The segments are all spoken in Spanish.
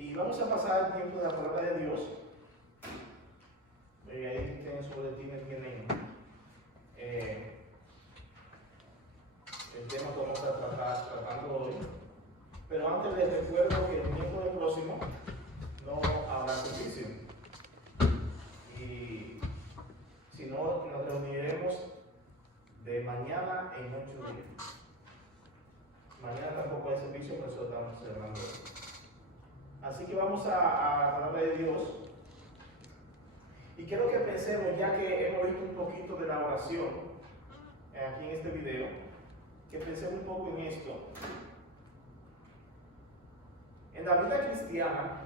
Y vamos a pasar el tiempo de la palabra de Dios. Ahí tienen su boletín, tienen el tema que vamos a estar tratando hoy. Pero antes les recuerdo que el miércoles próximo no habrá servicio. Y si no, nos reuniremos de mañana en 8 días. Mañana tampoco hay servicio, por eso estamos cerrando. Así que vamos a hablar de Dios. Y quiero que pensemos, ya que hemos visto un poquito de la oración aquí en este video, que pensemos un poco en esto. En la vida cristiana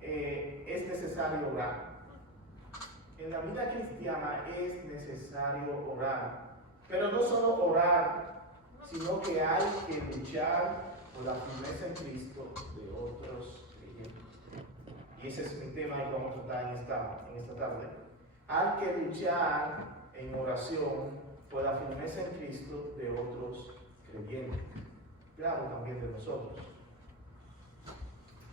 es necesario orar. En la vida cristiana es necesario orar. Pero no solo orar, sino que hay que luchar por la firmeza en Cristo de otros creyentes. Y ese es mi tema que vamos a tratar en esta tarde. Hay que luchar en oración por la firmeza en Cristo de otros creyentes. Claro, también de nosotros.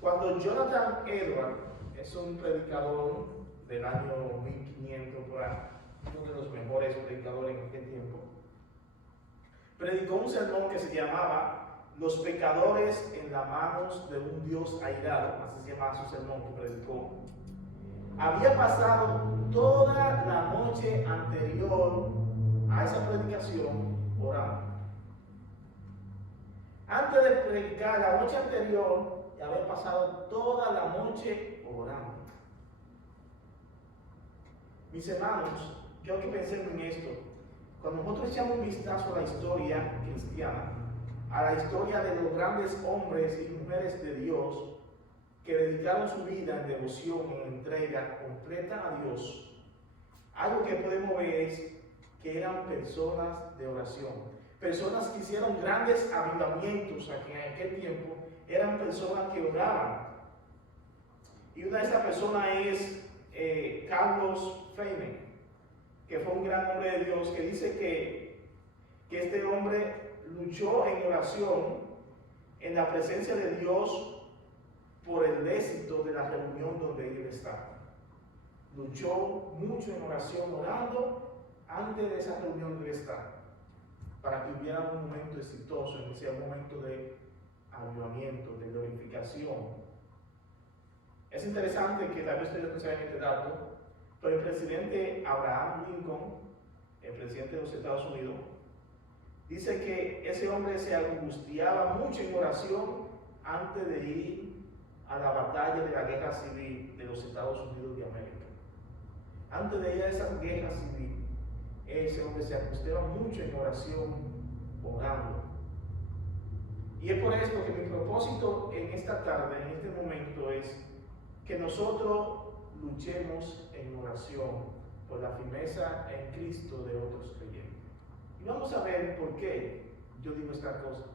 Cuando Jonathan Edwards, es un predicador del año 1500 por ahí, uno de los mejores predicadores en aquel tiempo, predicó un sermón que se llamaba Los pecadores en las manos de un Dios airado, así se llama su sermón que predicó. Había pasado toda la noche anterior a esa predicación orando. Antes de predicar la noche anterior, había pasado toda la noche orando. Mis hermanos, quiero que pensemos en esto. Cuando nosotros echamos un vistazo a la historia cristiana, a la historia de los grandes hombres y mujeres de Dios que dedicaron su vida en devoción, en entrega completa a Dios, algo que podemos ver es que eran personas de oración, personas que hicieron grandes avivamientos en aquel tiempo, eran personas que oraban. Y una de esas personas es Carlos Feynman, que fue un gran hombre de Dios, que dice que este hombre luchó en oración en la presencia de Dios por el éxito de la reunión donde él estaba. Luchó mucho en oración, orando antes de esa reunión donde él estaba, para que hubiera un momento exitoso, en ese momento de avivamiento, de glorificación. Es interesante que tal vez ustedes no saben este dato, pero el presidente Abraham Lincoln, el presidente de los Estados Unidos, dice que ese hombre se angustiaba mucho en oración antes de ir a la batalla de la guerra civil de los Estados Unidos de América. Antes de ir a esa guerra civil, ese hombre se angustiaba mucho en oración, orando. Y es por esto que mi propósito en esta tarde, en este momento, es que nosotros luchemos en oración por la firmeza en Cristo de otros creyentes. Y vamos a ver por qué yo digo esta cosa.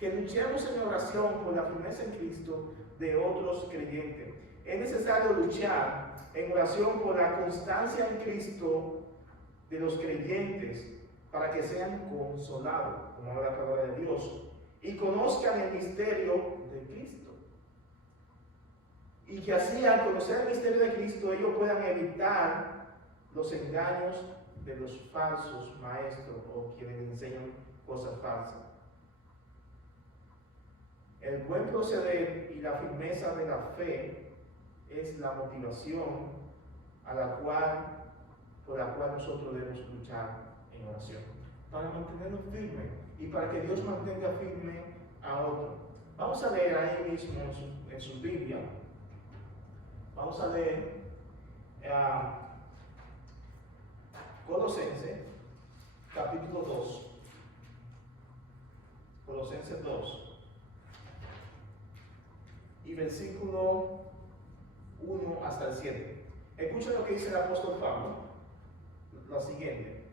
Que luchemos en oración por la firmeza en Cristo de otros creyentes. Es necesario luchar en oración por la constancia en Cristo de los creyentes para que sean consolados, como habla la palabra de Dios, y conozcan el misterio de Cristo. Y que así, al conocer el misterio de Cristo, ellos puedan evitar los engaños de los falsos maestros o quienes enseñan cosas falsas. El buen proceder y la firmeza de la fe es la motivación por la cual nosotros debemos luchar en oración, para mantenernos firmes y para que Dios mantenga firme a otro. Vamos a leer ahí mismo en su Biblia, vamos a leer Colosenses capítulo 2, Colosenses 2 y versículo 1 hasta el 7. Escuchen lo que dice el apóstol Pablo, lo siguiente.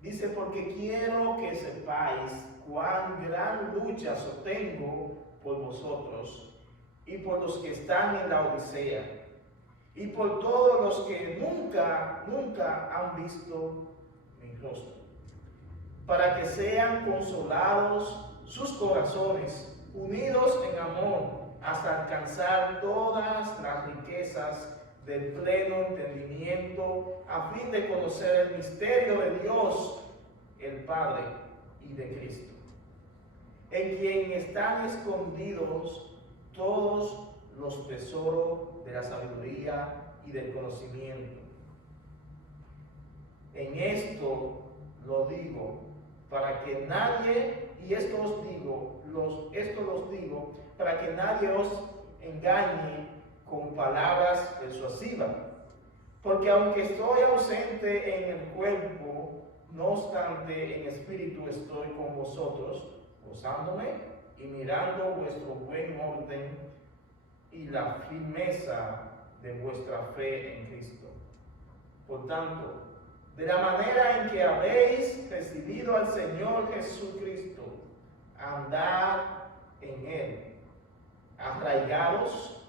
Dice: porque quiero que sepáis cuán gran lucha sostengo por vosotros y por los que están en la Odisea y por todos los que nunca han visto mi rostro, para que sean consolados sus corazones, unidos en amor, hasta alcanzar todas las riquezas del pleno entendimiento, a fin de conocer el misterio de Dios, el Padre, y de Cristo, en quien están escondidos todos los tesoros de la sabiduría y del conocimiento. En esto lo digo, para que nadie, y esto los digo, para que nadie os engañe con palabras persuasivas. Porque aunque estoy ausente en el cuerpo, no obstante en espíritu estoy con vosotros, gozándome y mirando vuestro buen orden y la firmeza de vuestra fe en Cristo. Por tanto, de la manera en que habéis recibido al Señor Jesucristo, andad en Él, arraigados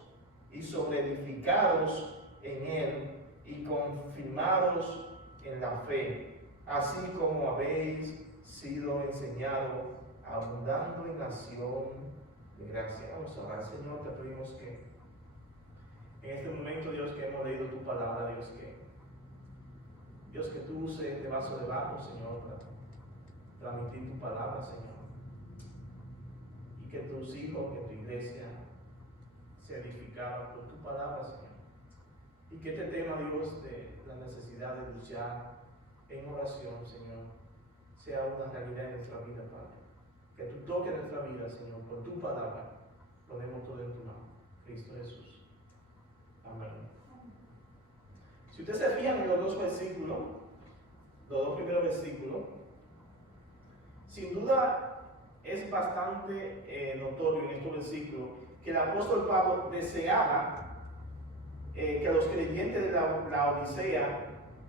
y sobreedificados en Él y confirmados en la fe, así como habéis sido enseñados, abundando en acción de gracia. Vamos a orar. Señor, te pedimos que en este momento, Dios, que hemos leído tu palabra, Dios, que tú uses este vaso de barro, Señor, para transmitir tu palabra, Señor. Y que tus hijos, que tu iglesia sea edificada por tu palabra, Señor. Y que este tema, Dios, de la necesidad de luchar en oración, Señor, sea una realidad en nuestra vida, Padre. Que tú toques nuestra vida, Señor, por tu palabra. Ponemos todo en tu mano. Cristo Jesús. Amén. Si usted se fija en los dos versículos, los dos primeros versículos, sin duda es bastante notorio en estos versículos que el apóstol Pablo deseaba que los creyentes de la Odisea,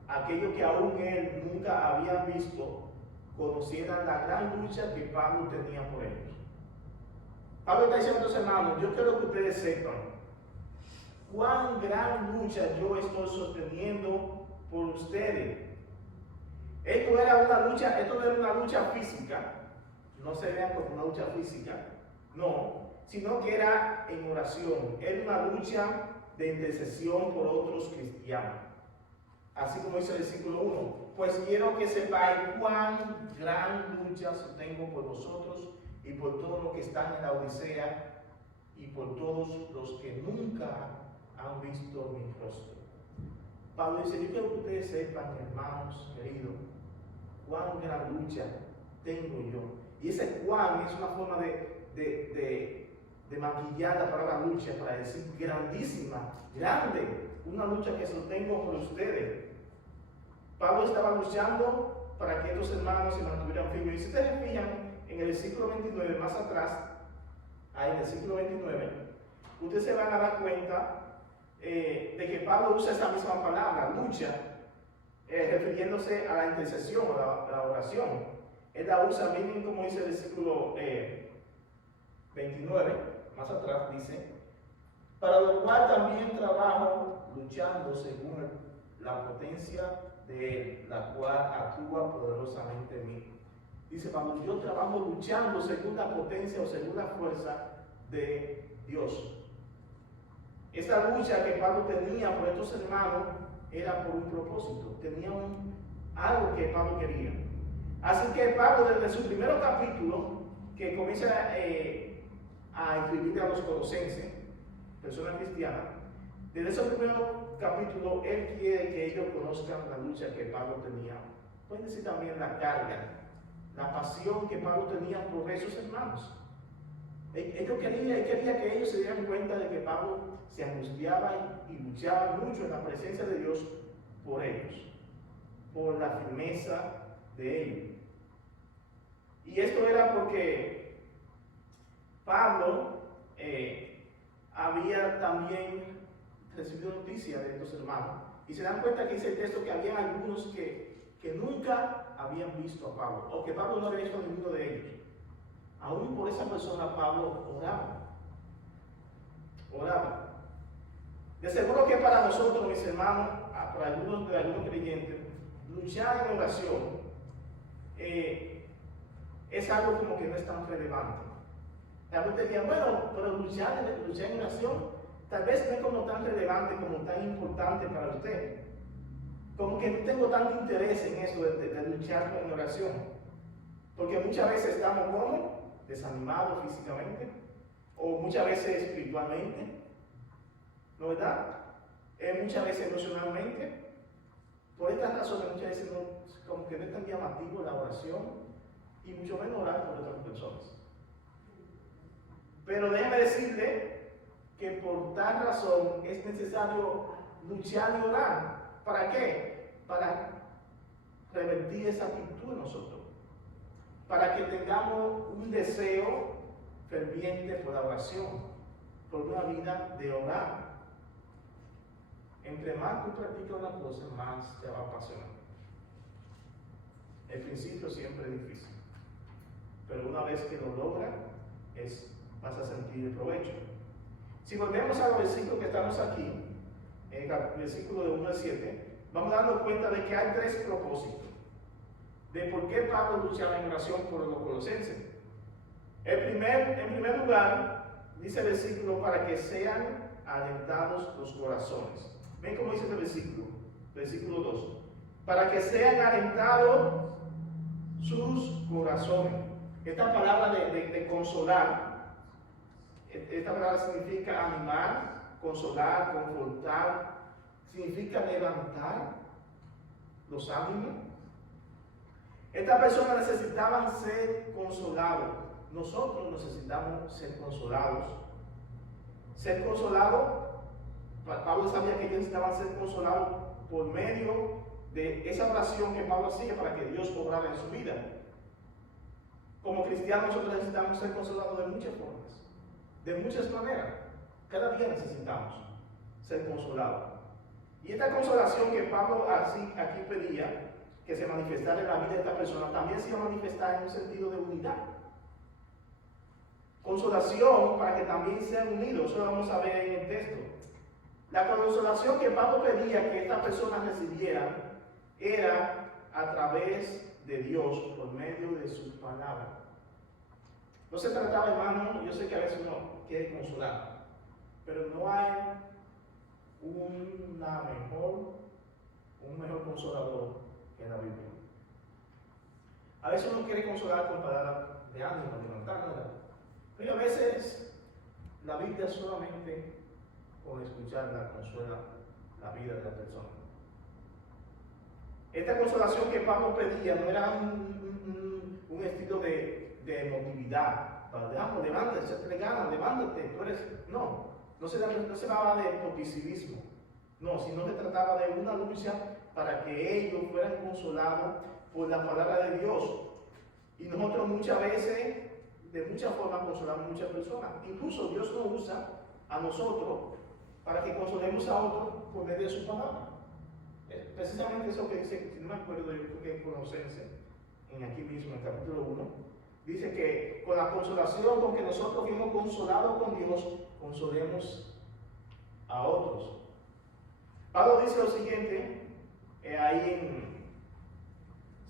aquellos que aún él nunca habían visto, conocieran la gran lucha que Pablo tenía por ellos. Pablo está diciendo a los hermanos: yo quiero que ustedes sepan cuán gran lucha yo estoy sosteniendo por ustedes. Esto no era una lucha física, no se vean como una lucha física, no, sino que era en oración, era una lucha de intercesión por otros cristianos. Así como dice el versículo 1, pues quiero que sepáis cuán gran lucha tengo por vosotros y por todos los que están en la Odisea y por todos los que nunca han visto mi rostro. Pablo dice: yo quiero que ustedes sepan, hermanos queridos, cuán gran lucha tengo yo. Y ese cuán es una forma de maquillar la palabra lucha para decir grandísima, grande, una lucha que sostengo por ustedes. Pablo estaba luchando para que estos hermanos se mantuvieran firmes. Y si ustedes se fijan en el versículo 29, más atrás, ahí en el versículo 29, ustedes se van a dar cuenta de que Pablo usa esa misma palabra, lucha, refiriéndose a la intercesión, a la oración. Él la usa, miren como dice el versículo 29, más atrás dice: para lo cual también trabajo luchando según la potencia de Él, la cual actúa poderosamente en mí. Dice Pablo: yo trabajo luchando según la potencia o según la fuerza de Dios. Esta lucha que Pablo tenía por estos hermanos era por un propósito, tenía algo que Pablo quería. Así que Pablo, desde su primer capítulo, que comienza a escribirle a los colosenses, personas cristianas, desde ese primer capítulo, él quiere que ellos conozcan la lucha que Pablo tenía. Pueden decir también la carga, la pasión que Pablo tenía por esos hermanos. Él quería que ellos se dieran cuenta de que Pablo se angustiaba y luchaba mucho en la presencia de Dios por ellos, por la firmeza de ellos. Y esto era porque Pablo había también recibido noticias de estos hermanos. Y se dan cuenta que dice el texto que había algunos que nunca habían visto a Pablo, o que Pablo no había visto a ninguno de ellos. Aún por esa persona Pablo oraba. De seguro que para nosotros, mis hermanos, para algunos creyentes, luchar en oración es algo como que no es tan relevante. Tal vez te digan, bueno, pero luchar en oración tal vez no es como tan relevante, como tan importante para usted. Como que no tengo tanto interés en eso de luchar en oración. Porque muchas veces estamos como desanimados físicamente, o muchas veces espiritualmente, ¿no verdad? Muchas veces emocionalmente. Por estas razones muchas veces como que no es tan llamativo la oración y mucho menos orar por otras personas. Pero déjeme decirle que por tal razón es necesario luchar y orar. ¿Para qué? Para revertir esa actitud en nosotros. Para que tengamos un deseo ferviente por la oración, por una vida de orar. Entre más tú practicas una cosa, más te va a apasionar. El principio siempre es difícil, pero una vez que lo logras, vas a sentir el provecho. Si volvemos a los versículos que estamos aquí, en el versículo de 1 al 7, vamos dando cuenta de que hay tres propósitos de por qué Pablo luchaba en oración por los colosenses. En primer lugar, dice el versículo, para que sean alentados los corazones. Ven cómo dice el versículo 2. Para que sean alentados sus corazones. Esta palabra de consolar, esta palabra significa animar, consolar, confortar, significa levantar los ánimos. Estas personas necesitaban ser consolados. Nosotros necesitamos ser consolados. Ser consolados, Pablo sabía que ellos necesitaban ser consolados por medio de esa oración que Pablo hacía para que Dios obrara en su vida. Como cristianos nosotros necesitamos ser consolados de muchas formas, de muchas maneras. Cada día necesitamos ser consolados. Y esta consolación que Pablo aquí pedía que se manifestara en la vida de esta persona, también se iba a manifestar en un sentido de unidad. Consolación para que también sean unidos, eso lo vamos a ver en el texto. La consolación que Pablo pedía que estas personas recibieran era a través de Dios por medio de su palabra. No se trataba, hermano, yo sé que a veces uno quiere consolar, pero no hay un mejor consolador que la Biblia. A veces uno quiere consolar con palabras de ánimo, levantarnos, pero a veces la Biblia solamente con escucharla consuela la vida de la persona. Esta consolación que Pablo pedía no era un estilo de emotividad. Vamos, levántate, échate ganas, levántate, tú eres. No se hablaba de positivismo. No, sino se trataba de una lucha para que ellos fueran consolados por la palabra de Dios. Y nosotros muchas veces, de muchas formas, consolamos a muchas personas. Incluso Dios nos usa a nosotros para que consolemos a otros por medio de su palabra. Precisamente eso que dice, si no me acuerdo, yo creo que en Colosenses, aquí mismo, en el capítulo 1, dice que con la consolación con que nosotros fuimos consolados con Dios, consolemos a otros. Pablo dice lo siguiente, ahí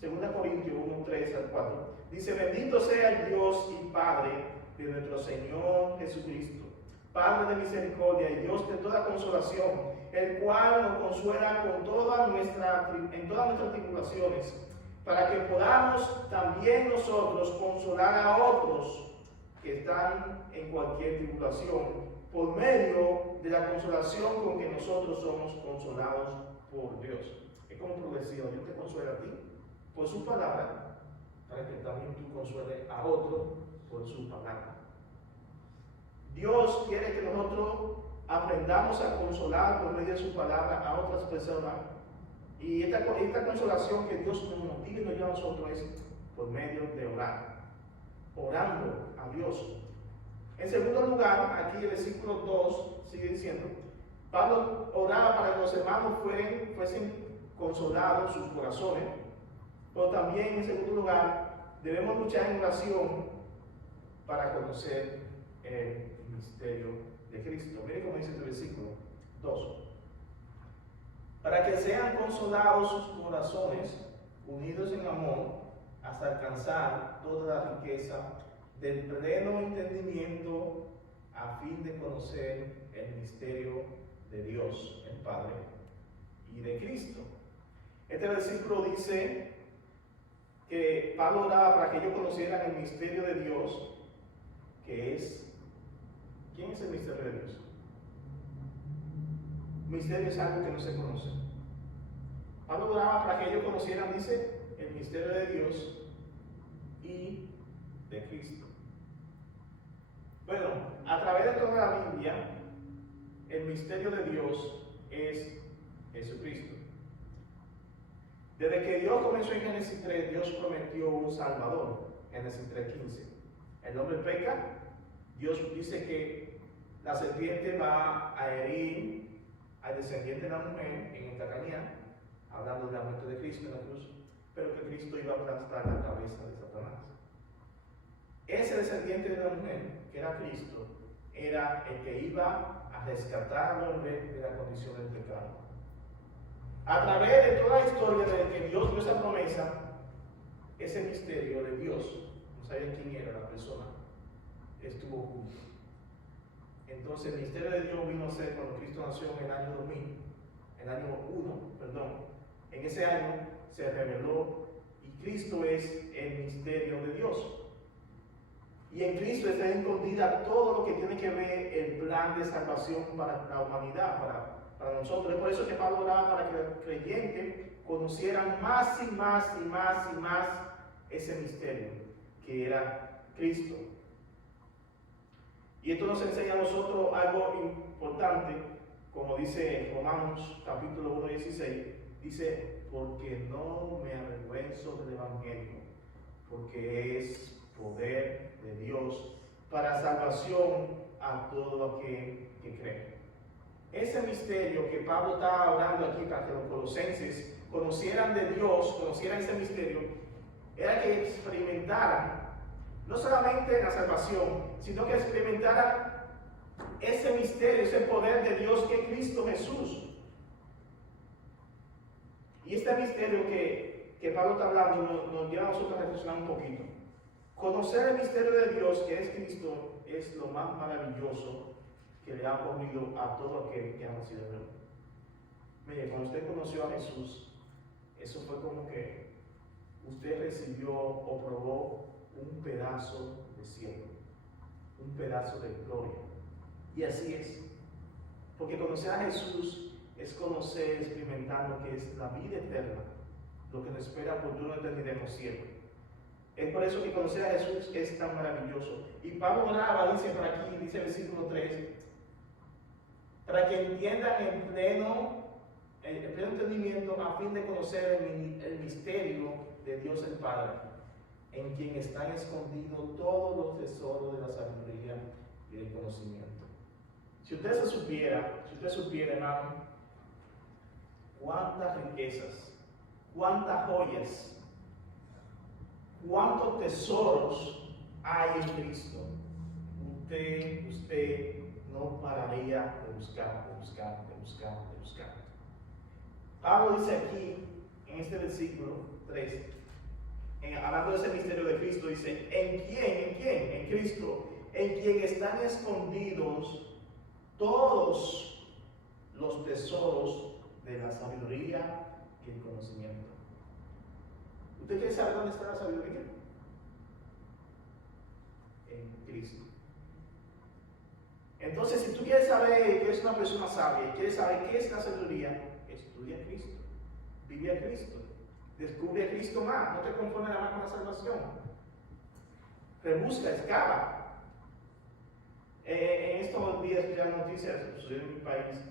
en 2 Corintios 1, 3 al 4, dice: bendito sea el Dios y Padre de nuestro Señor Jesucristo, Padre de misericordia y Dios de toda consolación, el cual nos consuela en todas nuestras tribulaciones, para que podamos también nosotros consolar a otros que están en cualquier tribulación, por medio de la consolación con que nosotros somos consolados por Dios. Es como progresivo, Dios te consuela a ti por su palabra, para que también tú consueles a otro por su palabra. Dios quiere que nosotros aprendamos a consolar por medio de su palabra a otras personas. Y esta consolación que Dios nos motiva y nos lleva a nosotros es por medio de orar, orando a Dios. En segundo lugar, aquí el versículo 2 sigue diciendo: Pablo oraba para que los hermanos fuesen consolados sus corazones, pero también en segundo lugar debemos luchar en oración para conocer el misterio de Cristo. Miren cómo dice el versículo 2. Para que sean consolados sus corazones, unidos en amor, hasta alcanzar toda la riqueza del pleno entendimiento a fin de conocer el misterio de Dios, el Padre, y de Cristo. Este versículo dice que Pablo oraba para que ellos conocieran el misterio de Dios, que es... ¿Quién es el misterio de Dios? Misterio es algo que no se conoce. Pablo oraba para que ellos conocieran, dice, el misterio de Dios y de Cristo. Bueno, a través de toda la Biblia, el misterio de Dios es Jesucristo. Desde que Dios comenzó en Génesis 3, Dios prometió un Salvador, Génesis 3:15. El hombre peca, Dios dice que la serpiente va a herir al descendiente de la mujer en esta cañada, hablando de la muerte de Cristo en la cruz, pero que Cristo iba a aplastar la cabeza de Satanás. Ese descendiente de la mujer, que era Cristo, era el que iba a rescatar al hombre de la condición del pecado. A través de toda la historia de que Dios dio esa promesa, ese misterio de Dios, no sabía quién era la persona, estuvo junto. Entonces el misterio de Dios vino a ser cuando Cristo nació en el año 2000, el año 1, perdón. En ese año se reveló y Cristo es el misterio de Dios. Y en Cristo está escondida todo lo que tiene que ver el plan de salvación para la humanidad, para nosotros. Es por eso que Pablo oraba para que los creyentes conocieran más y más y más y más ese misterio, que era Cristo. Y esto nos enseña a nosotros algo importante, como dice Romanos capítulo 1:16, dice, porque no me avergüenzo del Evangelio, porque es poder de Dios para salvación a todo aquel que cree. Ese misterio que Pablo está hablando aquí para que los colosenses conocieran de Dios, conocieran ese misterio, era que experimentaran no solamente la salvación, sino que experimentaran ese misterio, ese poder de Dios que es Cristo Jesús. Y este misterio que Pablo está hablando nos lleva a nosotros a reflexionar un poquito. Conocer el misterio de Dios, que es Cristo, es lo más maravilloso que le ha ocurrido a todo aquel que ha nacido de nuevo. Mire, cuando usted conoció a Jesús, eso fue como que usted recibió o probó un pedazo de cielo, un pedazo de gloria. Y así es. Porque conocer a Jesús es conocer, experimentar lo que es la vida eterna, lo que nos espera por toda la eternidad en los cielos. Es por eso que conocer a Jesús es tan maravilloso. Y Pablo oraba, dice por aquí, dice el versículo 3, para que entiendan el pleno entendimiento a fin de conocer el misterio de Dios el Padre, en quien están escondidos todos los tesoros de la sabiduría y del conocimiento. Si usted supiera, hermano, cuántas riquezas, cuántas joyas, cuántos tesoros hay en Cristo, usted no pararía de buscar. Pablo dice aquí, en este versículo 3, hablando de ese misterio de Cristo, dice, ¿en quién? En Cristo, en quien están escondidos todos los tesoros de la sabiduría y el conocimiento. ¿Usted quiere saber dónde está la sabiduría? En Cristo. Entonces, si tú quieres saber que eres una persona sabia, quieres saber qué es la sabiduría, estudia a Cristo, vive a Cristo, descubre a Cristo más, no te conformes nada más con la salvación. Rebusca, excava. En estos días ya noticias sucedió en mi país,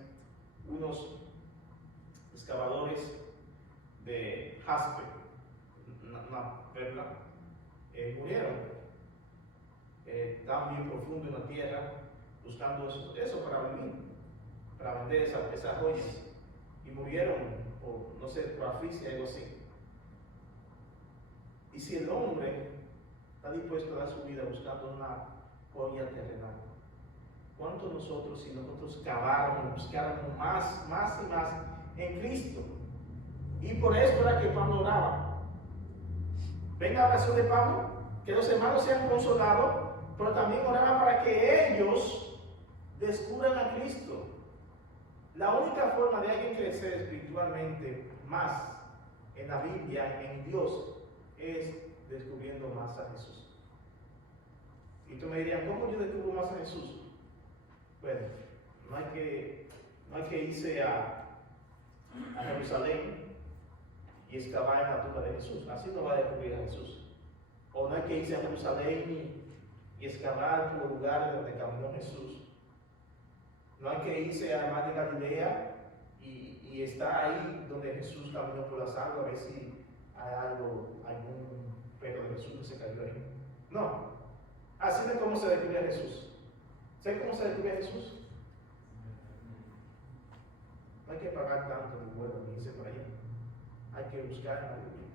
unos excavadores de jaspe, una perla, murieron. Estaban bien profundo en la tierra, buscando eso para vivir, para vender esas joyas, y murieron por, no sé, por asfixia, algo así. Y si el hombre está dispuesto a dar su vida buscando una joya terrenal, ¿cuánto nosotros, si nosotros caváramos, buscáramos más y más en Cristo? Y por eso era que Pablo oraba. ¿Ven la oración de Pablo? que los hermanos sean consolados, pero también oraba para que ellos descubran a Cristo. La única forma de alguien crecer espiritualmente más en la Biblia, en Dios, es descubriendo más a Jesús. Y tú me dirías, ¿cómo yo descubro más a Jesús? Bueno, no hay que irse a Jerusalén y excavar en la tumba de Jesús. Así no va a descubrir a Jesús. O no hay que irse a Jerusalén y excavar por los lugares donde caminó Jesús. No hay que irse a la mar de Galilea y estar ahí donde Jesús caminó por las aguas a ver si hay algún pelo de Jesús que se cayó ahí. No. Así es como se descubre a Jesús. ¿Sabes cómo se descubre a Jesús? No hay que pagar tanto de vuelo ni irse por ahí. Hay que buscar en la Biblia.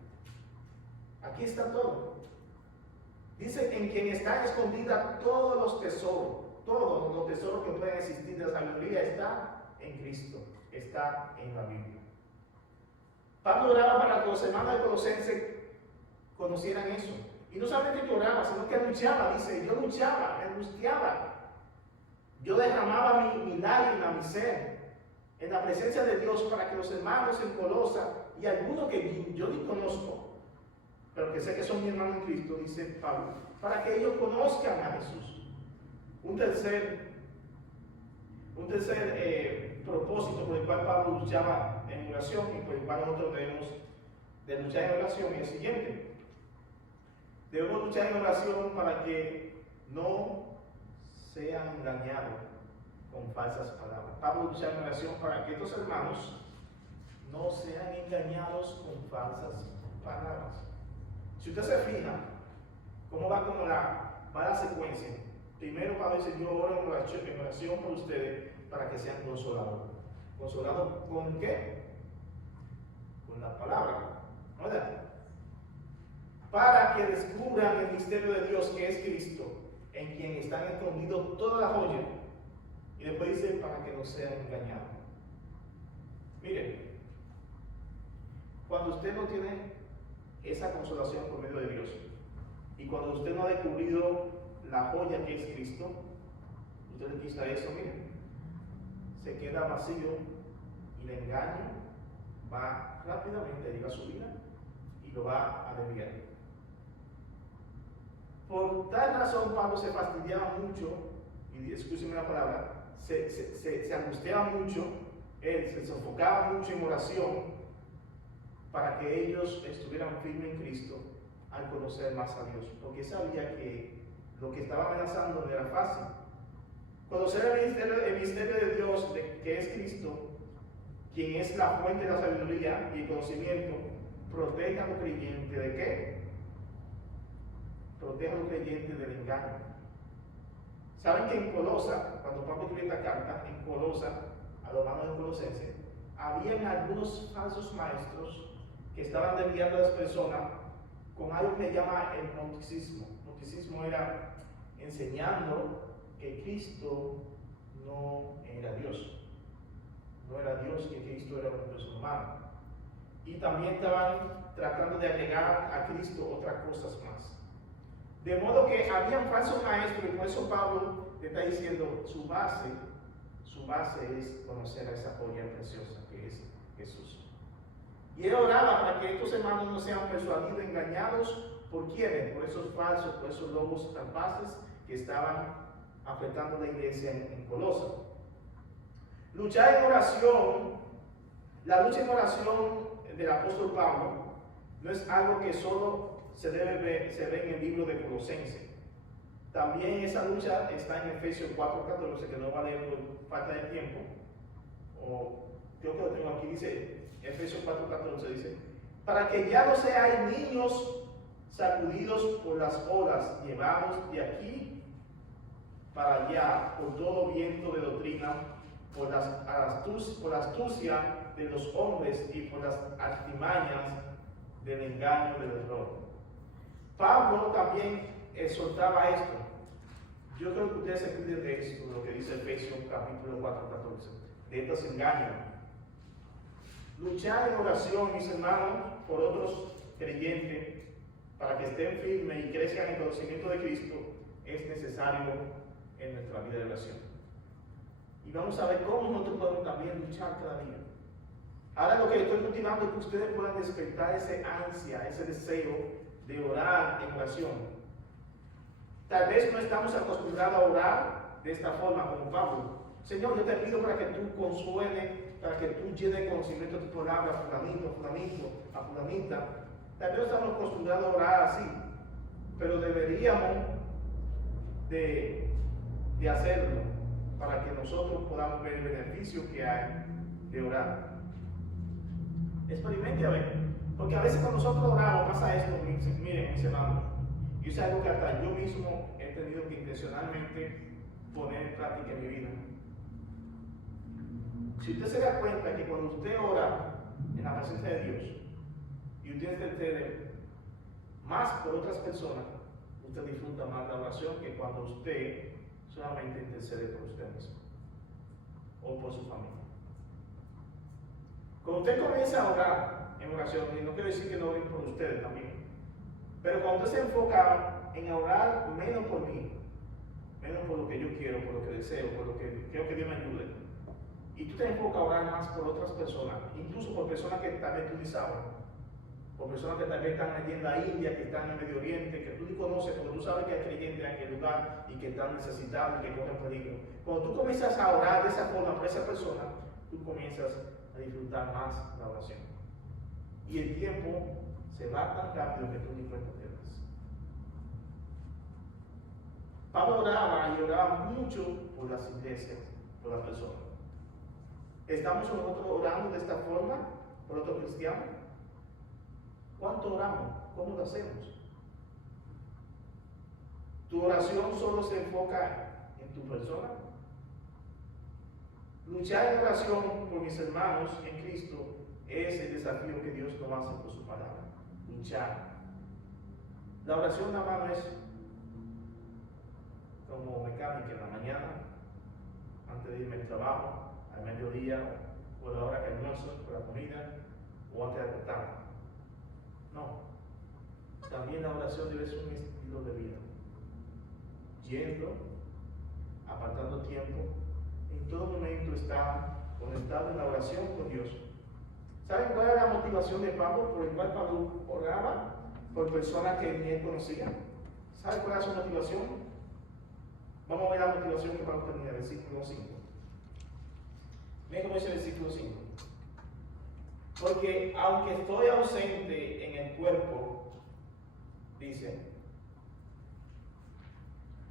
Aquí está todo. Dice, en quien están escondidas todos los tesoros que pueden existir de la sabiduría está en Cristo, está en la Biblia. Pablo oraba para que los hermanos de Colosenses conocieran eso. Y no solamente que oraba, sino que luchaba. Dice, yo luchaba, me angustiaba. Yo derramaba mi lágrima, mi ser, en la presencia de Dios para que los hermanos en Colosa, y algunos que yo ni conozco, pero que sé que son mi hermano en Cristo, dice Pablo, para que ellos conozcan a Jesús. Un tercer propósito por el cual Pablo luchaba en oración y por el cual nosotros debemos de luchar en oración es el siguiente. Debemos luchar en oración para que no sean engañados con falsas palabras. Pablo lucha en oración para que estos hermanos no sean engañados con falsas palabras. Si usted se fija, ¿cómo va la secuencia? Primero Pablo dice, yo oro en oración por ustedes para que sean consolados. ¿Consolados con qué? Con la palabra, ¿verdad? Para que descubran el misterio de Dios que es Cristo, en quien están escondidos toda la joya. Y después dice, para que no sean engañados. Miren, cuando usted no tiene esa consolación por medio de Dios, y cuando usted no ha descubrido la joya que es Cristo, usted le quita eso, miren, se queda vacío y el engaño va rápidamente a llegar a su vida y lo va a desviar. Por tal razón Pablo se fastidiaba mucho, y escúcheme la palabra, se angustiaba mucho, él se sofocaba mucho en oración para que ellos estuvieran firmes en Cristo al conocer más a Dios, porque sabía que lo que estaba amenazando no era fácil. Conocer el misterio de Dios, que es Cristo, quien es la fuente de la sabiduría y el conocimiento, protege a los creyentes ¿de qué? Protege a los creyentes del engaño. Saben que en Colosa, cuando Pablo escribió esta carta, en Colosa, a los hermanos de Colosenses, habían algunos falsos maestros que estaban desviando a las personas con algo que se llama el gnosticismo. El gnosticismo era enseñando que Cristo no era Dios. No era Dios, que Cristo era una persona humana. Y también estaban tratando de agregar a Cristo otras cosas más. De modo que habían falsos maestros, y por eso Pablo le está diciendo, su base es conocer a esa joya preciosa que es Jesús. Y él oraba para que estos hermanos no sean persuadidos, engañados por quienes, por esos falsos, por esos lobos rapaces que estaban afectando la iglesia en Colosa. Luchar en oración, la lucha en oración del apóstol Pablo no es algo que solo se ve en el libro de Colosenses. También esa lucha está en Efesios 4:14, que no va a leer por falta de tiempo. O creo que lo tengo aquí, dice Efesios 4:14, dice, para que ya no seáis niños sacudidos por las olas, llevados de aquí para allá por todo viento de doctrina, por la astucia de los hombres y por las artimañas del engaño del error. Pablo también exhortaba esto. Yo creo que ustedes se cuiden de esto, lo que dice Efesios capítulo 4:14, de estos engaños. Luchar en oración, mis hermanos, por otros creyentes, para que estén firmes y crezcan en el conocimiento de Cristo, es necesario en nuestra vida de oración. Y vamos a ver cómo nosotros podemos también luchar cada día. Ahora lo que estoy motivando es que ustedes puedan despertar ese ansia, ese deseo de orar en oración. Tal vez no estamos acostumbrados a orar de esta forma como Pablo. Señor, yo te pido para que tú consueles, para que tú llenes conocimiento de tu palabra, fulanito, fulanito, a fulanita. Tal vez no estamos acostumbrados a orar así, pero deberíamos de hacerlo para que nosotros podamos ver el beneficio que hay de orar. Experimente a ver, porque a veces cuando nosotros oramos pasa esto, miren mis hermanos, y es algo que hasta yo mismo he tenido que intencionalmente poner en práctica en mi vida. Si usted se da cuenta que cuando usted ora en la presencia de Dios y usted intercede más por otras personas, usted disfruta más la oración que cuando usted solamente intercede por usted mismo o por su familia. Cuando usted comienza a orar en oración, y no quiero decir que no oren por ustedes también, pero cuando usted se enfoca en orar menos por mí, menos por lo que yo quiero, por lo que deseo, por lo que quiero que Dios me ayude, y tú te enfocas a orar más por otras personas, incluso por personas que tal vez tú ni sabes, por personas que tal vez están allí en la India, que están en el Medio Oriente, que tú ni conoces, pero tú sabes que hay creyentes en aquel lugar y que están necesitados y que corren peligro. Cuando tú comienzas a orar de esa forma por esa persona, tú comienzas a disfrutar más la oración. Y el tiempo se va tan rápido que tú ni cuenta te das. Pablo oraba y oraba mucho por las iglesias, por las personas. ¿Estamos nosotros orando de esta forma por otro cristiano? ¿Cuánto oramos? ¿Cómo lo hacemos? ¿Tu oración solo se enfoca en tu persona? Luchar en oración por mis hermanos en Cristo es el desafío que Dios nos hace por su palabra. Luchar. La oración nada más es como mecánica en la mañana, antes de irme al trabajo, al mediodía, o a la hora que almuerzo, por la comida, o antes de acostarme. No. También la oración debe ser un estilo de vida. Yendo, apartando tiempo, en todo momento está conectado en la oración con Dios. ¿Saben cuál era la motivación de Pablo por el cual Pablo oraba por personas que ni él conocía? ¿Saben cuál era su motivación? Vamos a ver la motivación que Pablo tenía, versículo 5. Miren cómo dice el versículo 5. Porque aunque estoy ausente en el cuerpo, dice,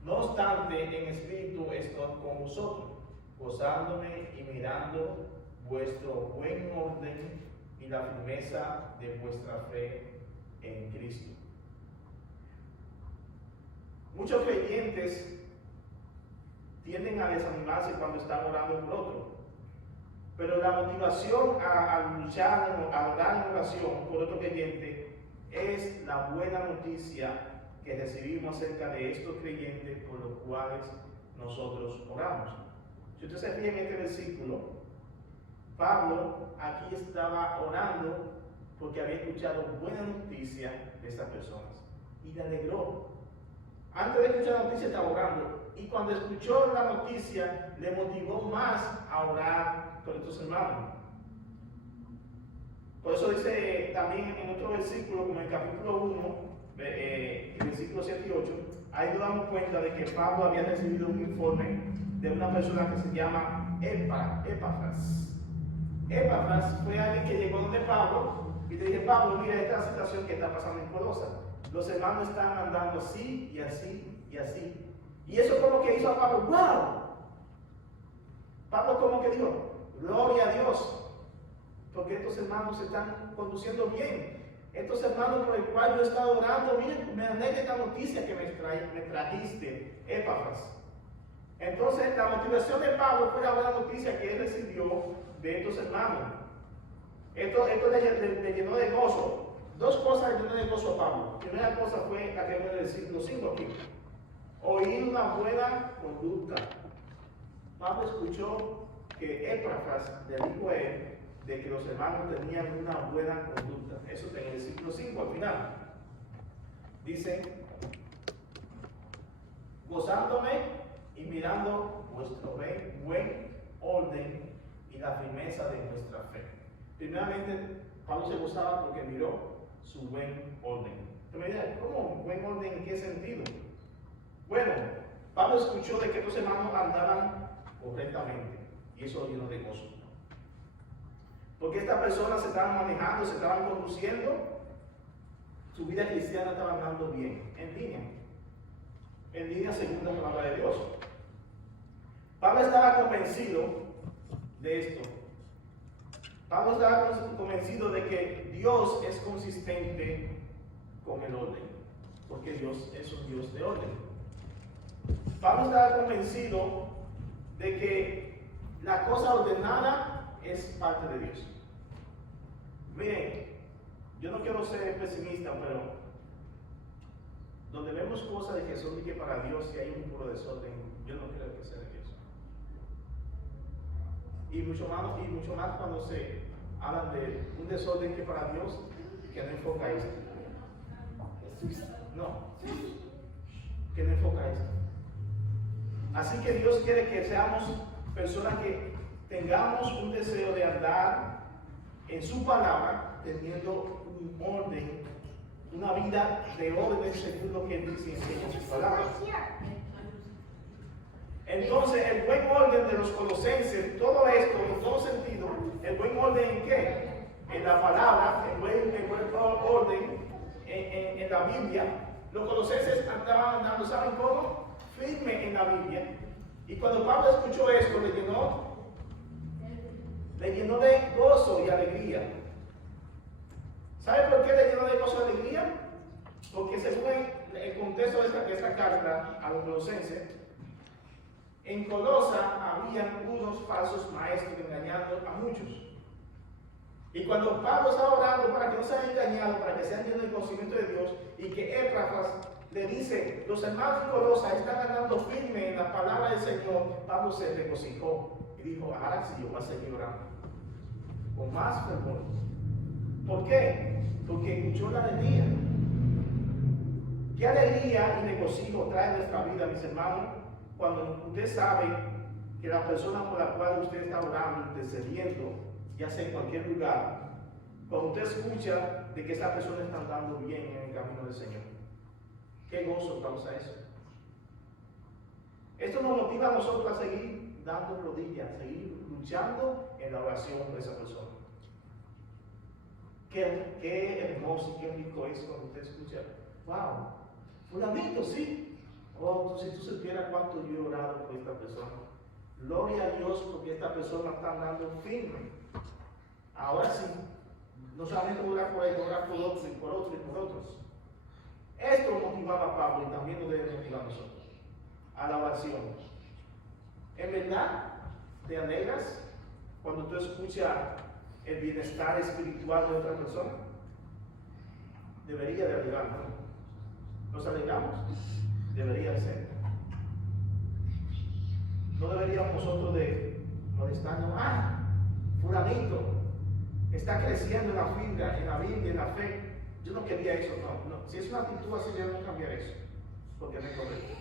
no obstante en espíritu estoy con vosotros, gozándome y mirando vuestro buen orden y la firmeza de vuestra fe en Cristo. Muchos creyentes tienden a desanimarse cuando están orando por otro. Pero la motivación a luchar, a orar en oración por otro creyente, es la buena noticia que recibimos acerca de estos creyentes por los cuales nosotros oramos. Si usted se fija en este versículo, Pablo aquí estaba orando porque había escuchado buena noticia de estas personas y le alegró. Antes de escuchar la noticia estaba orando, y cuando escuchó la noticia le motivó más a orar por estos hermanos. Por eso dice también en otro versículo, como en el capítulo 1, versículos 7 y 8, ahí nos damos cuenta de que Pablo había recibido un informe de una persona que se llama Epafras. Epafras fue alguien que llegó donde Pablo y le dije, Pablo, mira esta situación que está pasando en Colosa. Los hermanos están andando así y así y así. Y eso como que hizo a Pablo, ¡wow! Pablo como que dijo, gloria a Dios, porque estos hermanos se están conduciendo bien. Estos hermanos por el cual yo he estado orando, miren, me alegra esta noticia que me trajiste, Epafras. Entonces la motivación de Pablo fue la buena noticia que él recibió de estos hermanos. Esto le llenó de gozo. Dos cosas le llenó de gozo a Pablo. La primera cosa fue la que vemos en el versículo 5 aquí. Oír una buena conducta. Pablo escuchó que Epafras le dijo a él de que los hermanos tenían una buena conducta. Eso está en el versículo 5 al final. Dice, gozándome y mirando vuestro buen orden y la firmeza de vuestra fe. Primeramente, Pablo se gozaba porque miró su buen orden. Me dirán, ¿cómo? ¿Buen orden en qué sentido? Bueno, Pablo escuchó de que estos hermanos andaban correctamente y eso lo llenó de gozo. Porque estas personas se estaban manejando, se estaban conduciendo, su vida cristiana estaba andando bien, en línea según la palabra de Dios. Pablo estaba convencido de esto. Pablo estaba convencido de que Dios es consistente con el orden, porque Dios es un Dios de orden. Pablo estaba convencido de que la cosa ordenada es parte de Dios. Miren, yo no quiero ser pesimista, pero donde vemos cosas de que son de que para Dios y hay un puro desorden, yo no creo que sea de Dios. Y mucho más cuando se hablan de un desorden que para Dios, que no enfoca esto. No, que no enfoca esto. Así que Dios quiere que seamos personas que tengamos un deseo de andar en su palabra, teniendo un orden, una vida de orden según lo que Él dice en su palabra. Entonces, el buen orden de los colosenses, todo esto, en todo sentido, el buen orden en qué? En la palabra, el buen orden en la Biblia. Los colosenses estaban andando, ¿saben cómo? Firme en la Biblia. Y cuando Pablo escuchó esto, le llenó de gozo y alegría. ¿Sabe por qué le llenó de gozo y alegría? Porque según el contexto de esta carta a los colosenses, en Colosa habían unos falsos maestros engañando a muchos. Y cuando Pablo estaba orando para que no sean engañados, para que sean llenos del conocimiento de Dios, y que Éfrafas le dice, los hermanos de Colosa están andando firme en la palabra del Señor, Pablo se regocijó y dijo, ahora sí yo voy a seguir orando con más fervor. ¿Por qué? Porque escuchó la alegría. ¿Qué alegría y regocijo trae nuestra vida, mis hermanos, cuando usted sabe que la persona por la cual usted está orando, intercediendo, ya sea en cualquier lugar, cuando usted escucha de que esa persona está andando bien en el camino del Señor? ¿Qué gozo causa eso? Esto nos motiva a nosotros a seguir dando rodillas, a seguir luchando en la oración por esa persona. Qué hermoso y qué rico es cuando usted escucha, wow, fulanito, sí. Oh, si tú supieras cuánto yo he orado por esta persona. Gloria a Dios porque esta persona está andando firme. Ahora sí, no solamente orar por él, orar por otros y por otros y por otros. Esto motivaba a Pablo y también lo debe motivar a nosotros, a la oración. En verdad, te alegras cuando tú escuchas el bienestar espiritual de otra persona. Debería de alegrarnos. ¿Nos alegramos? Debería ser. No deberíamos nosotros de molestarnos. Fulanito está creciendo en la vida, en la Biblia, en la fe. Yo no quería eso, no. Si es una actitud así, debemos cambiar eso, porque no es correcto.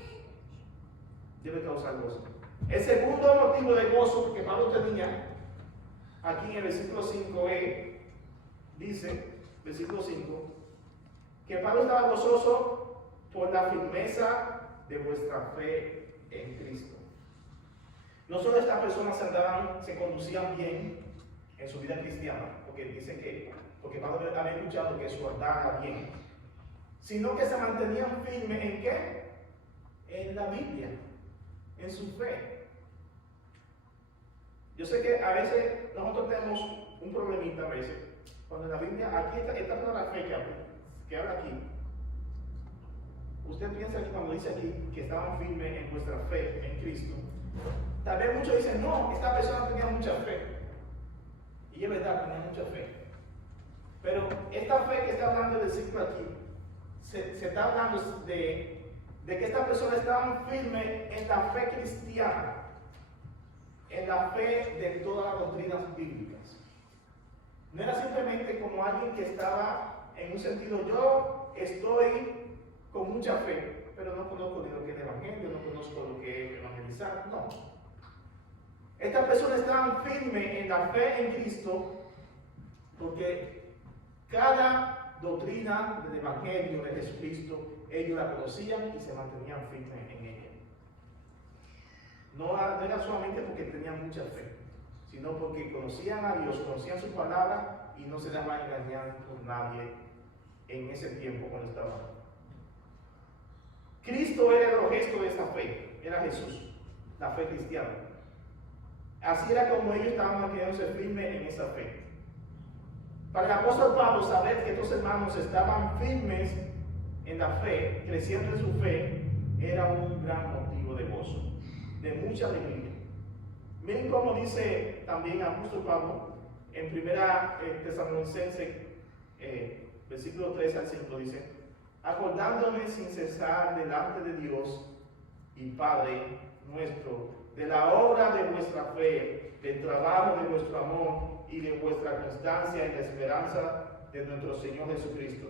Debe causar gozo. El segundo motivo de gozo que Pablo tenía, aquí en el versículo 5e, dice, versículo 5, que Pablo estaba gozoso por la firmeza de vuestra fe en Cristo. No solo estas personas se conducían bien en su vida cristiana, porque dice que, porque Pablo había escuchado que su andar era bien, sino que se mantenían firmes en ¿qué? En la Biblia, en su fe. Yo sé que a veces nosotros tenemos un problemita a veces, cuando en la Biblia, aquí esta palabra fe que habla aquí, usted piensa que cuando dice aquí que estaban firmes en vuestra fe en Cristo, tal vez muchos dicen, no, esta persona tenía mucha fe. Y es verdad, tenía mucha fe. Pero esta fe que está hablando el versículo aquí, se está hablando de que estas personas estaban firmes en la fe cristiana, en la fe de todas las doctrinas bíblicas. No era simplemente como alguien que estaba en un sentido, yo estoy con mucha fe, pero no conozco ni lo que es el evangelio, no conozco lo que es evangelizar. No. Estas personas estaban firmes en la fe en Cristo porque cada doctrina del evangelio de Jesucristo ellos la conocían y se mantenían firmes en ella. No era solamente porque tenían mucha fe, sino porque conocían a Dios, conocían su palabra y no se dejaban engañar por nadie en ese tiempo cuando estaban. Cristo era el objeto de esa fe, era Jesús, la fe cristiana. Así era como ellos estaban manteniéndose firmes en esa fe. Para el apóstol Pablo, saber que estos hermanos estaban firmes en la fe, creciendo en su fe, era un gran motivo de gozo, de mucha alegría. Miren cómo dice también el apóstol Pablo en 1 Tesalonicenses, versículo 3 al 5, dice: acordándome sin cesar delante de Dios y Padre nuestro, de la obra de vuestra fe, del trabajo de vuestro amor y de vuestra constancia en la esperanza de nuestro Señor Jesucristo.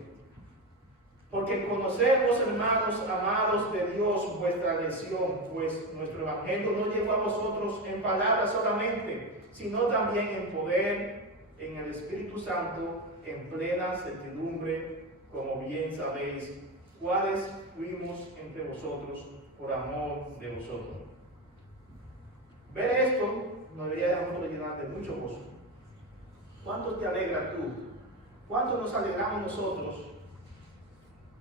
Porque conocemos, hermanos amados de Dios, vuestra elección, pues nuestro evangelio no llegó a vosotros en palabras solamente, sino también en poder, en el Espíritu Santo, en plena certidumbre, como bien sabéis, cuáles fuimos entre vosotros por amor de vosotros. Ver esto nos debería de nosotros llenar de mucho gozo. ¿Cuánto te alegra tú? ¿Cuánto nos alegramos nosotros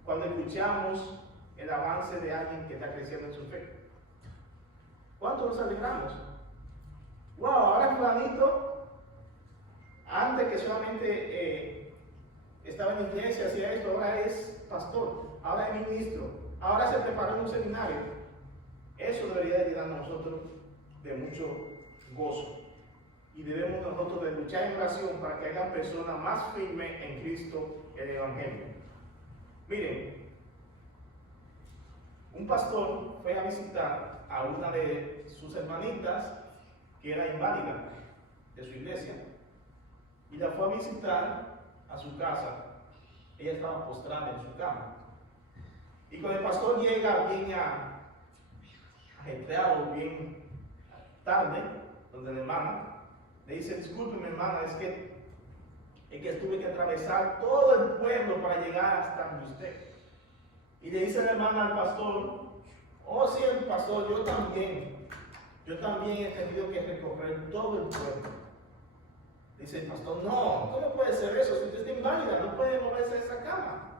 cuando escuchamos el avance de alguien que está creciendo en su fe? ¿Cuánto nos alegramos? Wow, ahora fulanito, antes que solamente estaba en la iglesia, hacía esto, ahora es pastor, ahora es ministro, ahora se preparó en un seminario. Eso debería de llenar a nosotros de mucho gozo. Y debemos nosotros de luchar en oración para que haya personas más firmes en Cristo, el Evangelio. Miren, un pastor fue a visitar a una de sus hermanitas que era inválida de su iglesia y la fue a visitar a su casa. Ella estaba postrada en su cama. Y cuando el pastor llega bien ajetreado, bien tarde, donde la hermana le dice: disculpe mi hermana, es que tuve que atravesar todo el pueblo para llegar hasta donde usted. Y le dice la hermana al pastor: oh sí, el pastor, yo también he tenido que recorrer todo el pueblo. Dice el pastor: no, ¿cómo puede ser eso? Si usted está inválida, no puede moverse de esa cama.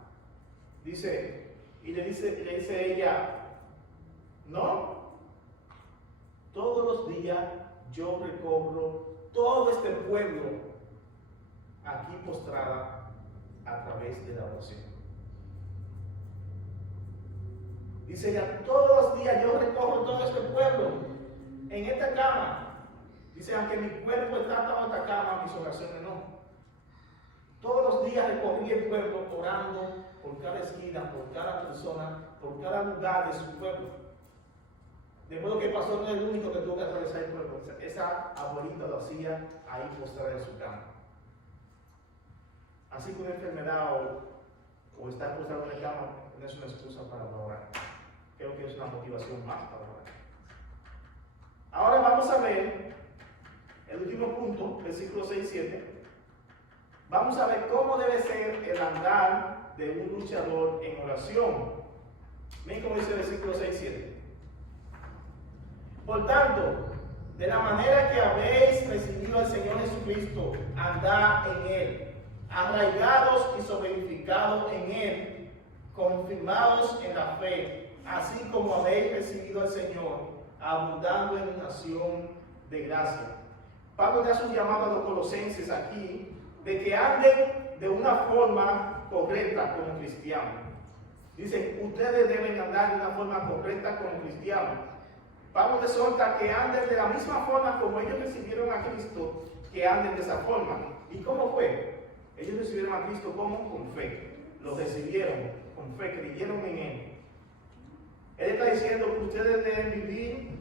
Dice, y le dice ella: no, todos los días yo recorro todo este pueblo aquí postrada a través de la oración. Dice ella: todos los días yo recorro todo este pueblo en esta cama. Dice: aunque mi cuerpo está atado a esta cama, mis oraciones no. Todos los días recorrí el pueblo orando por cada esquina, por cada persona, por cada lugar de su pueblo. De modo que el pastor no es el único que tuvo que atravesar el pueblo. Esa abuelita lo hacía ahí postrada en su cama. Así que una enfermedad o estar postrado en la cama no es una excusa para no orar. Creo que es una motivación más para orar. Ahora vamos a ver el último punto, versículos 6 y 7. Vamos a ver cómo debe ser el andar de un luchador en oración. Miren cómo dice el versículo 6 y 7. Por tanto, de la manera que habéis recibido al Señor Jesucristo, andad en Él, arraigados y sobreedificados en Él, confirmados en la fe, así como habéis recibido al Señor, abundando en acción de gracia. Pablo le hace un llamado a los colosenses aquí de que anden de una forma correcta como cristianos. Dicen: ustedes deben andar de una forma correcta como cristianos. Pablo les exhorta que anden de la misma forma como ellos recibieron a Cristo, que anden de esa forma. ¿Y cómo fue? Ellos recibieron a Cristo como con fe. Lo recibieron con fe, creyeron en Él. Él está diciendo que ustedes deben vivir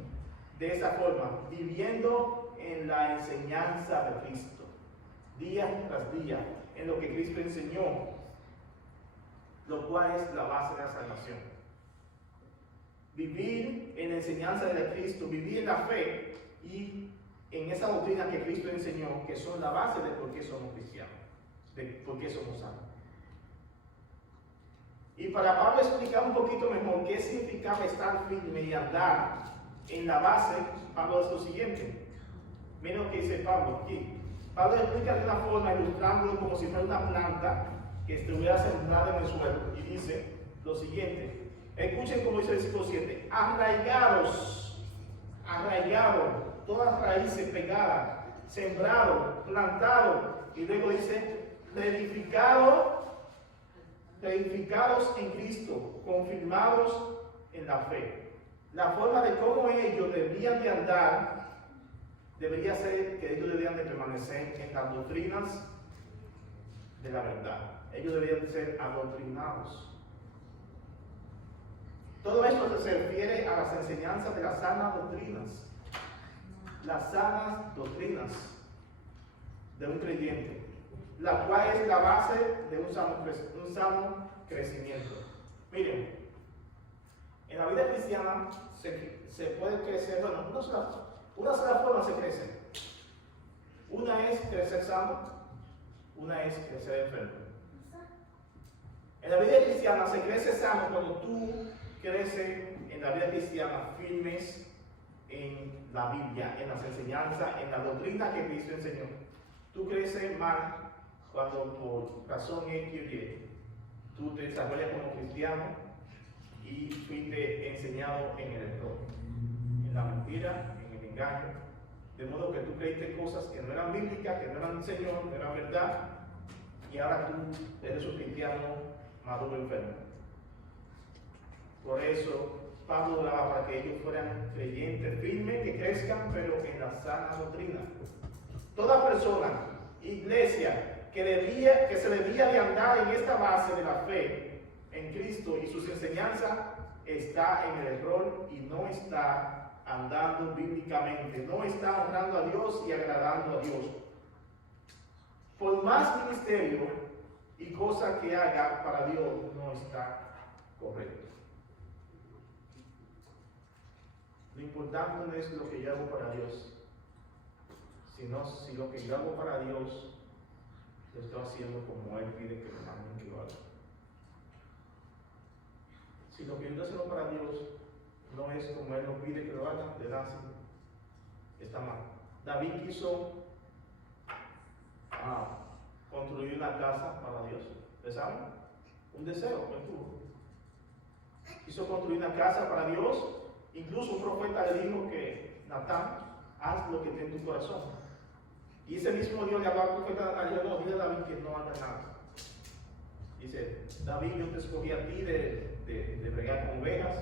de esa forma, viviendo en la enseñanza de Cristo, día tras día, en lo que Cristo enseñó. lo cual es la base de la salvación. Vivir en la enseñanza de Cristo, vivir en la fe y en esa doctrina que Cristo enseñó, que son la base de por qué somos cristianos, de por qué somos salvos. Y para Pablo explicar un poquito mejor qué significaba estar firme y andar en la base, Pablo es lo siguiente. Miren lo que dice Pablo aquí. Pablo explica de una forma ilustrándolo como si fuera una planta que estuviera sembrada en el suelo. Y dice lo siguiente. Escuchen como dice el versículo 7. Arraigados, todas raíces pegadas, sembrado, plantado. Y luego dice, edificados en Cristo, confirmados en la fe. La forma de cómo ellos debían de andar debería ser que ellos debían de permanecer en las doctrinas de la verdad. Ellos deberían de ser adoctrinados. Todo esto se refiere a las enseñanzas de las sanas doctrinas. Las sanas doctrinas de un creyente, la cual es la base de un sano crecimiento. Miren, en la vida cristiana se puede crecer, bueno, una sola forma se crece. Una es crecer sano, una es crecer enfermo. En la vida cristiana se crece sano cuando tú creces en la vida cristiana firmes en la Biblia, en las enseñanzas, en la doctrina que Cristo enseñó. Tú creces mal cuando por razón X o Y tú te desarrollas como cristiano y fuiste enseñado en el error, en la mentira, en el engaño, de modo que tú creíste cosas que no eran bíblicas, que no eran del Señor, no eran verdad, y ahora tú eres un cristiano maduro enfermo. Por eso Pablo hablaba para que ellos fueran creyentes firmes, que crezcan, pero en la sana doctrina. Toda persona, iglesia, que se debía de andar en esta base de la fe en Cristo y sus enseñanzas, está en el error y no está andando bíblicamente, no está honrando a Dios y agradando a Dios. Por más ministerio y cosa que haga para Dios, no está correcto. Lo importante no es lo que yo hago para Dios, sino si lo que yo hago para Dios lo estoy haciendo como Él pide que lo manden que lo haga. Si lo que yo estoy haciendo para Dios no es como Él lo pide que lo haga, de verdad está mal. David quiso construir una casa para Dios. ¿Le saben? Un deseo que tuvo. Quiso construir una casa para Dios. Incluso un profeta le dijo que Natán, haz lo que esté en tu corazón. Y ese mismo Dios le habló al profeta Natán y dijo, no, dile a David que no haga nada. Dice, David, yo te escogí a ti de bregar con ovejas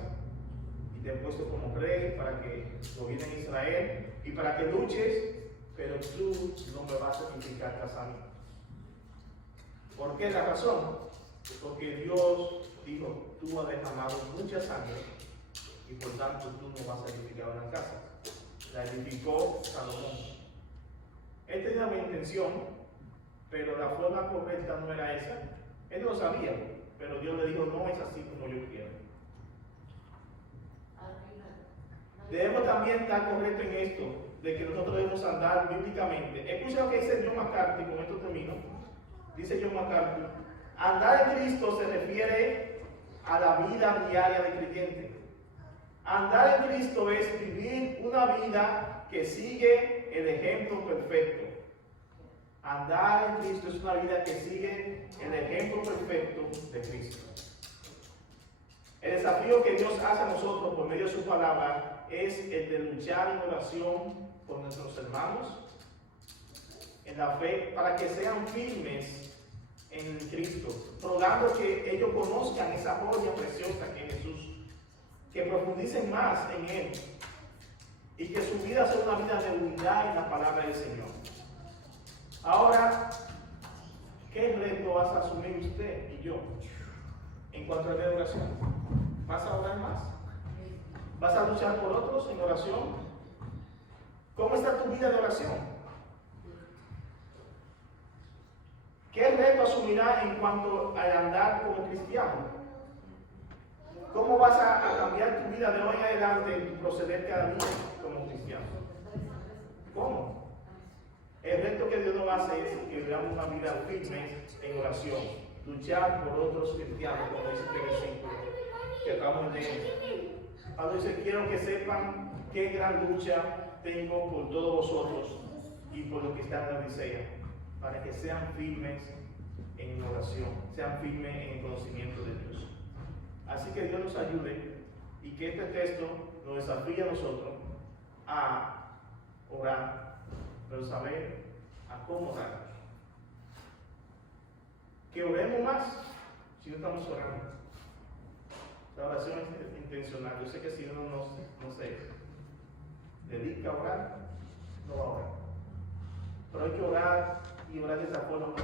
y te he puesto como rey para que gobiernes Israel y para que luches, pero tú no me vas a sacrificar a mí. ¿Por qué la razón? Porque Dios dijo, tú has derramado mucha sangre y por tanto tú no vas a edificar una casa. La edificó Salomón. Él tenía una intención, pero la forma correcta no era esa. Él lo sabía, pero Dios le dijo, no es así como yo quiero. Debemos también estar correctos en esto, de que nosotros debemos andar bíblicamente. Escucha lo que dice John MacArthur, con esto termino. Dice John MacArthur, andar en Cristo se refiere a la vida diaria del creyente. Andar en Cristo es vivir una vida que sigue el ejemplo perfecto. Andar en Cristo es una vida que sigue el ejemplo perfecto de Cristo. El desafío que Dios hace a nosotros por medio de su palabra es el de luchar en oración por nuestros hermanos en la fe para que sean firmes en Cristo, rogando que ellos conozcan esa joya preciosa que es Jesús, que profundicen más en Él y que su vida sea una vida de unidad en la palabra del Señor. Ahora, ¿qué reto vas a asumir usted y yo en cuanto a la oración? ¿Vas a orar más? ¿Vas a luchar por otros en oración? ¿Cómo está tu vida de oración? ¿Qué reto asumirá en cuanto al andar como cristiano. ¿Cómo vas a cambiar tu vida de hoy en adelante y proceder cada día como cristiano? ¿Cómo? El reto que Dios nos hace es que vivamos una vida firme en oración, luchar por otros cristianos, como dice este versículo que acabamos de leer. Pablo dice: quiero que sepan qué gran lucha tengo por todos vosotros y por los que están en la Odisea, para que sean firmes en oración, sean firmes en el conocimiento de Dios. Así que Dios nos ayude y que este texto nos desafíe a nosotros a orar, pero saber a cómo orar. Que oremos más si no estamos orando. La oración es intencional. Yo sé que si uno no se dedica a orar, no va a orar. Pero hay que orar y orar de esta forma,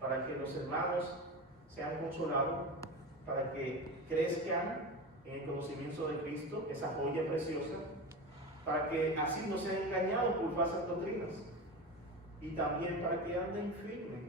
para que los hermanos sean consolados, para que crezcan en el conocimiento de Cristo, esa joya preciosa, para que así no sean engañados por falsas doctrinas, y también para que anden firmes